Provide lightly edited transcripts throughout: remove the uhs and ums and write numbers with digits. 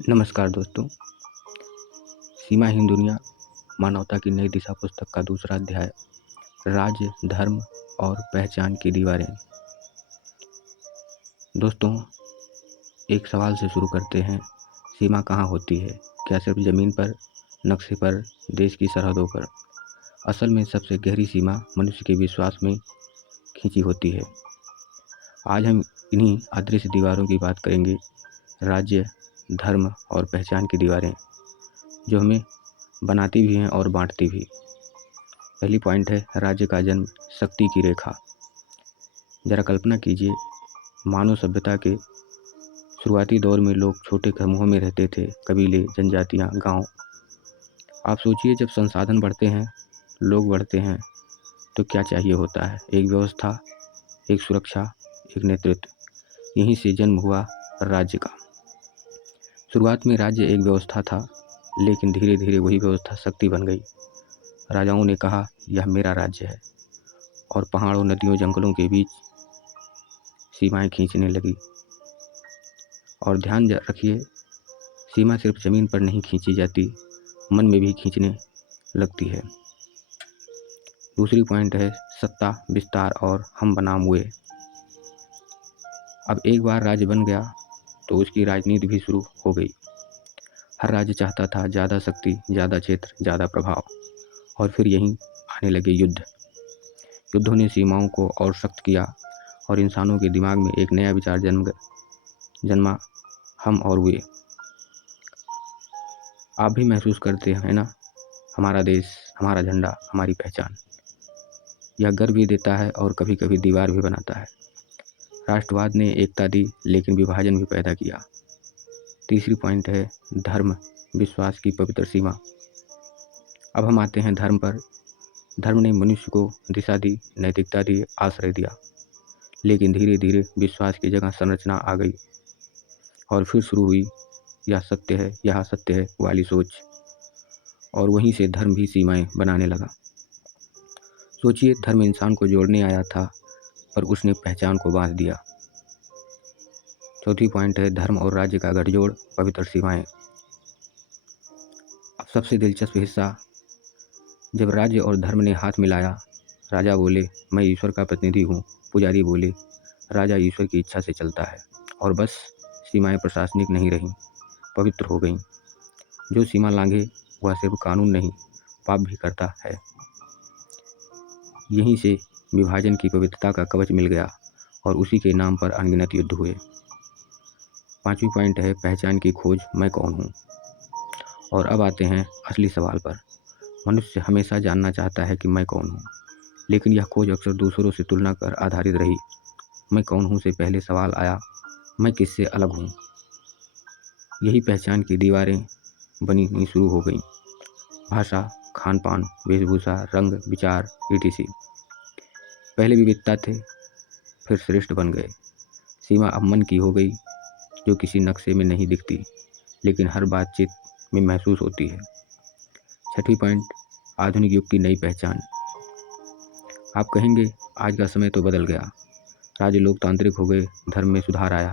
नमस्कार दोस्तों। सीमाहीन दुनिया मानवता की नई दिशा पुस्तक का दूसरा अध्याय राज्य, धर्म और पहचान की दीवारें। दोस्तों, एक सवाल से शुरू करते हैं। सीमा कहाँ होती है? क्या सिर्फ ज़मीन पर, नक्शे पर, देश की सरहदों पर? असल में सबसे गहरी सीमा मनुष्य के विश्वास में खींची होती है। आज हम इन्हीं अदृश्य दीवारों की बात करेंगे। राज्य, धर्म और पहचान की दीवारें, जो हमें बनाती भी हैं और बांटती भी। पहली पॉइंट है राज्य का जन्म, शक्ति की रेखा। जरा कल्पना कीजिए, मानव सभ्यता के शुरुआती दौर में लोग छोटे समूहों में रहते थे, कबीले, जनजातियां, गांव। आप सोचिए, जब संसाधन बढ़ते हैं, लोग बढ़ते हैं, तो क्या चाहिए होता है? एक व्यवस्था, एक सुरक्षा, एक नेतृत्व। यहीं से जन्म हुआ राज्य का। शुरुआत में राज्य एक व्यवस्था था, लेकिन धीरे धीरे वही व्यवस्था शक्ति बन गई। राजाओं ने कहा, यह मेरा राज्य है, और पहाड़ों, नदियों, जंगलों के बीच सीमाएं खींचने लगी। और ध्यान रखिए, सीमा सिर्फ ज़मीन पर नहीं खींची जाती, मन में भी खींचने लगती है। दूसरी पॉइंट है सत्ता, विस्तार और हम बनाम वे। अब एक बार राज्य बन गया तो उसकी राजनीति भी शुरू हो गई। हर राज्य चाहता था ज़्यादा शक्ति, ज़्यादा क्षेत्र, ज़्यादा प्रभाव। और फिर यहीं आने लगे युद्ध। युद्धों ने सीमाओं को और सख्त किया, और इंसानों के दिमाग में एक नया विचार जन्मा, हम और वे। आप भी महसूस करते हैं ना? हमारा देश, हमारा झंडा, हमारी पहचान। यह गर्व भी देता है और कभी कभी दीवार भी बनाता है। राष्ट्रवाद ने एकता दी, लेकिन विभाजन भी पैदा किया। तीसरी पॉइंट है धर्म, विश्वास की पवित्र सीमा। अब हम आते हैं धर्म पर। धर्म ने मनुष्य को दिशा दी, नैतिकता दी, आश्रय दिया। लेकिन धीरे धीरे विश्वास की जगह संरचना आ गई, और फिर शुरू हुई यह सत्य है, यह सत्य है वाली सोच। और वहीं से धर्म भी सीमाएं बनाने लगा। सोचिए, धर्म इंसान को जोड़ने आया था, पर उसने पहचान को बांध दिया। चौथी पॉइंट है धर्म और राज्य का गठजोड़, पवित्र सीमाएं। अब सबसे दिलचस्प हिस्सा, जब राज्य और धर्म ने हाथ मिलाया। राजा बोले, मैं ईश्वर का प्रतिनिधि हूँ। पुजारी बोले, राजा ईश्वर की इच्छा से चलता है। और बस सीमाएं प्रशासनिक नहीं रहीं, पवित्र हो गईं। जो सीमा लांघे वह सिर्फ कानून नहीं, पाप भी करता है। यहीं से विभाजन की पवित्रता का कवच मिल गया, और उसी के नाम पर अनगिनत युद्ध हुए। पांचवी पॉइंट है पहचान की खोज, मैं कौन हूँ। और अब आते हैं असली सवाल पर। मनुष्य हमेशा जानना चाहता है कि मैं कौन हूँ, लेकिन यह खोज अक्सर दूसरों से तुलना कर आधारित रही। मैं कौन हूँ से पहले सवाल आया, मैं किससे अलग हूँ। यही पहचान की दीवारें बननी शुरू हो गईं। भाषा, खान पान, वेशभूषा, रंग, विचार, etc। पहले विविधता थे, फिर श्रेष्ठ बन गए। सीमा अब मन की हो गई, जो किसी नक्शे में नहीं दिखती, लेकिन हर बातचीत में महसूस होती है। छठी पॉइंट, आधुनिक युग की नई पहचान। आप कहेंगे, आज का समय तो बदल गया, राज्य लोकतांत्रिक हो गए, धर्म में सुधार आया।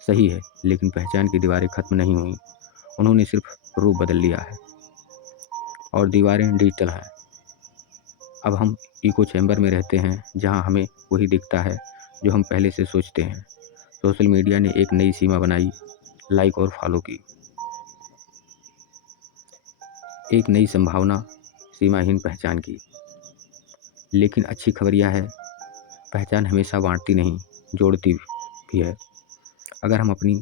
सही है, लेकिन पहचान की दीवारें खत्म नहीं हुई। उन्होंने सिर्फ रूप बदल लिया है, और दीवारें डिजिटल हैं। अब हम इको चैम्बर में रहते हैं, जहां हमें वही दिखता है जो हम पहले से सोचते हैं। सोशल मीडिया ने एक नई सीमा बनाई, लाइक और फॉलो की। एक नई संभावना, सीमाहीन पहचान की। लेकिन अच्छी खबर यह है, पहचान हमेशा बांटती नहीं, जोड़ती भी है। अगर हम अपनी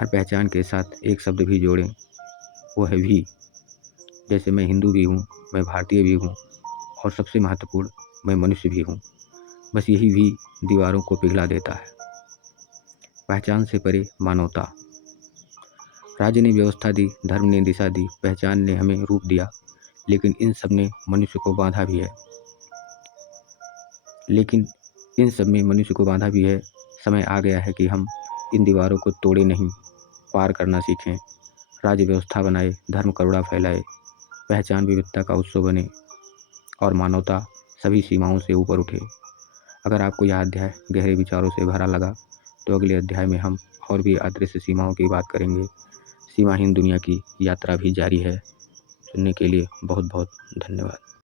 हर पहचान के साथ एक शब्द भी जोड़ें, वो है भी। जैसे मैं हिंदू भी हूँ, मैं भारतीय भी हूँ, और सबसे महत्वपूर्ण, मैं मनुष्य भी हूँ। बस यही भी दीवारों को पिघला देता है। पहचान से परे मानवता। राज्य ने व्यवस्था दी, धर्म ने दिशा दी, पहचान ने हमें रूप दिया, लेकिन इन सब ने मनुष्य को बांधा भी है। समय आ गया है कि हम इन दीवारों को तोड़े नहीं, पार करना सीखें। राज्य व्यवस्था बनाए, धर्म करुणा फैलाए, पहचान विविधता का उत्सव बने, और मानवता सभी सीमाओं से ऊपर उठे। अगर आपको यह अध्याय गहरे विचारों से भरा लगा, तो अगले अध्याय में हम और भी अदृश्य सीमाओं की बात करेंगे। सीमाहीन दुनिया की यात्रा भी जारी है। सुनने के लिए बहुत बहुत धन्यवाद।